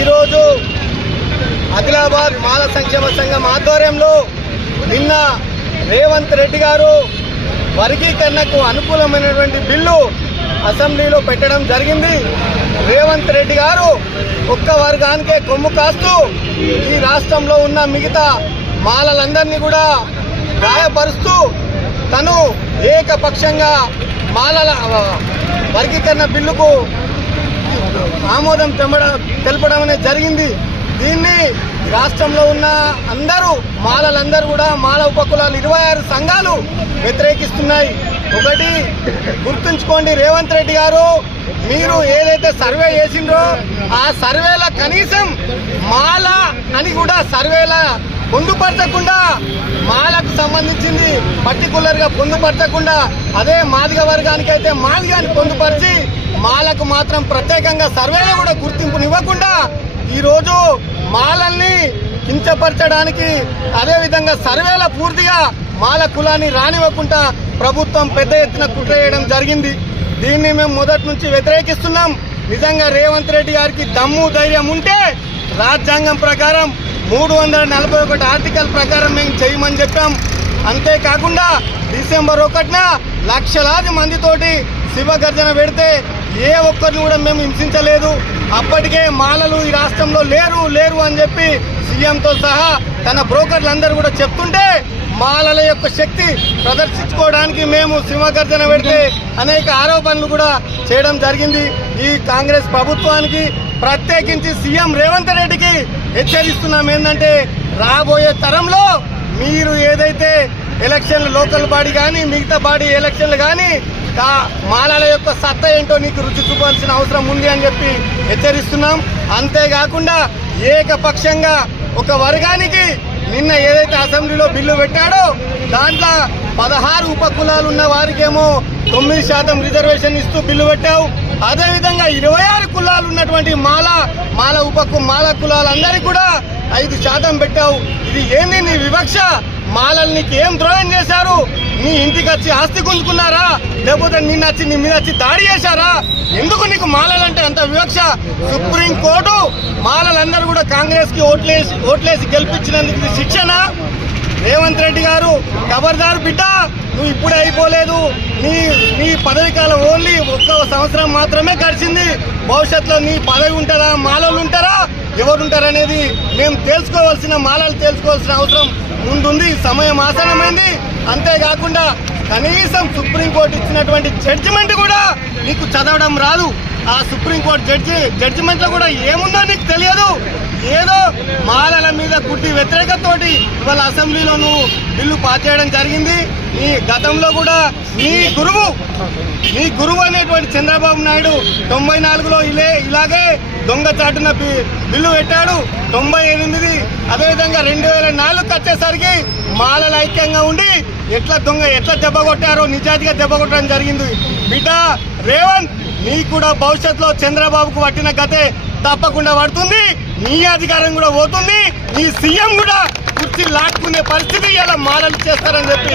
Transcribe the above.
ఈరోజు ఆదిలాబాద్ మాల సంక్షేమ సంఘం ఆధ్వర్యంలో నిన్న రేవంత్ రెడ్డి గారు వర్గీకరణకు అనుకూలమైనటువంటి బిల్లు అసెంబ్లీలో పెట్టడం జరిగింది. రేవంత్ రెడ్డి గారు ఒక్క వర్గానికే కొమ్ము కాస్తూ ఈ రాష్ట్రంలో ఉన్న మిగతా మాలలందరినీ కూడా గాయపరుస్తూ తను ఏకపక్షంగా మాలల వర్గీకరణ బిల్లుకు ఆమోదం తెంపడం తెలపడం అనేది జరిగింది. దీన్ని రాష్ట్రంలో ఉన్న అందరూ మాలలందరూ కూడా మాల ఉపకులాలు ఇరవై ఆరు సంఘాలు వ్యతిరేకిస్తున్నాయి. ఒకటి గుర్తుంచుకోండి రేవంత్ రెడ్డి గారు మీరు ఏదైతే సర్వే చేసిండ్రో ఆ సర్వేల కనీసం మాల అని కూడా సర్వేల పొందుపరచకుండా మాలకు సంబంధించింది పర్టికులర్గా పొందుపరచకుండా అదే మాదిగ వర్గానికి అయితే మాదిగాని పొందుపరిచి మాలకు మాత్రం ప్రత్యేకంగా సర్వేలో కూడా గుర్తింపునివ్వకుండా ఈరోజు మాలల్ని కించపరచడానికి అదేవిధంగా సర్వేల పూర్తిగా మాల కులాన్ని రానివ్వకుండా ప్రభుత్వం పెద్ద ఎత్తున కుట్ర చేయడం జరిగింది. దీన్ని మేము మొదటి నుంచి వ్యతిరేకిస్తున్నాం. నిజంగా రేవంత్ రెడ్డి గారికి దమ్ము ధైర్యం ఉంటే రాజ్యాంగం ప్రకారం మూడు వందల నలభై ఒకటి ఆర్టికల్ ప్రకారం మేము చేయమని చెప్పాం. అంతేకాకుండా డిసెంబర్ ఒకటిన లక్షలాది మందితోటి సింహగర్జన పెడితే ఏ ఒక్కరిని కూడా మేము హింసించలేదు. అప్పటికే మాలలు ఈ రాష్ట్రంలో లేరు లేరు అని చెప్పి సీఎంతో సహా తన బ్రోకర్లందరూ కూడా చెప్తుంటే మాలల యొక్క శక్తి ప్రదర్శించుకోవడానికి మేము సింహగర్జన పెడితే అనేక ఆరోపణలు కూడా చేయడం జరిగింది. ఈ కాంగ్రెస్ ప్రభుత్వానికి ప్రత్యేకించి సీఎం రేవంత్ రెడ్డికి హెచ్చరిస్తున్నాం ఏంటంటే రాబోయే తరంలో మీరు ఏదైతే ఎలక్షన్లు లోకల్ బాడీ కానీ మిగతా బాడీ ఎలక్షన్లు కానీ మాలల యొక్క సత్తా ఏంటో నీకు రుచి చూపాల్సిన అవసరం ఉంది అని చెప్పి హెచ్చరిస్తున్నాం. అంతేకాకుండా ఏకపక్షంగా ఒక వర్గానికి నిన్న ఏదైతే అసెంబ్లీలో బిల్లు పెట్టాడో దాంట్లో పదహారు ఉపకులాలు ఉన్న వారికేమో తొమ్మిది శాతం రిజర్వేషన్ ఇస్తూ బిల్లు పెట్టావు. అదేవిధంగా ఇరవై ఆరు కులాలు ఉన్నటువంటి మాల మాల ఉపకు మాల కులాలందరికీ కూడా ఐదు శాతం పెట్టావు. ఇది ఏంది నీ వివక్ష? మాలలు నీకు ఏం ద్రోహం చేశారు? నీ ఇంటికి వచ్చి ఆస్తి గుంజుకున్నారా? లేకపోతే నిన్న వచ్చి నీ మీద వచ్చి దాడి చేశారా? ఎందుకు నీకు మాలలంటే అంత వివక్ష? సుప్రీం కోర్టు మాలలందరూ కూడా కాంగ్రెస్కి ఓట్లేసి ఓట్లేసి గెలిపించినందుకు ఇది శిక్షణ రేవంత్ రెడ్డి గారు ఖబర్దారు బిడ్డ నువ్వు ఇప్పుడే అయిపోలేదు. నీ నీ పదవి కాలం ఓన్లీ ఒక్క సంవత్సరం మాత్రమే గడిచింది. భవిష్యత్తులో నీ పదవి ఉంటుందా? మాలలు ఉంటారా? ఎవరుంటారనేది మేము తెలుసుకోవాల్సిన మాలలు తెలుసుకోవాల్సిన అవసరం ముందుంది. సమయం ఆసనమైంది అంతేకాకుండా కనీసం సుప్రీంకోర్టు ఇచ్చినటువంటి జడ్జిమెంట్ కూడా నీకు చదవడం రాదు. ఆ సుప్రీంకోర్టు జడ్జి జడ్జిమెంట్లో కూడా ఏముందో నీకు తెలియదు. ఏదో మాలల మీద గుడ్డి వ్యతిరేకతోటి ఇవాళ అసెంబ్లీలో నువ్వు బిల్లు పాస్ చేయడం జరిగింది. నీ గతంలో కూడా నీ గురువు నీ గురువు అనేటువంటి చంద్రబాబు నాయుడు తొంభై నాలుగులో ఇలే ఇలాగే దొంగచాటున బిల్లు పెట్టాడు. తొంభై ఎనిమిది అదేవిధంగా రెండు వేల నాలుగుకి వచ్చేసరికి మాలల ఐక్యంగా ఉండి ఎట్లా దొంగ ఎట్లా దెబ్బ కొట్టారో నిజాయితీగా దెబ్బ కొట్టడం జరిగింది. బిడ్డ రేవంత్ నీ కూడా భవిష్యత్తులో చంద్రబాబుకు పట్టిన గతే తప్పకుండా పడుతుంది. నీ అధికారం కూడా పోతుంది. నీ సీఎం కూడా కుర్చీ లాక్కునే పరిస్థితి ఇలా మాలలు చేస్తారని చెప్పి.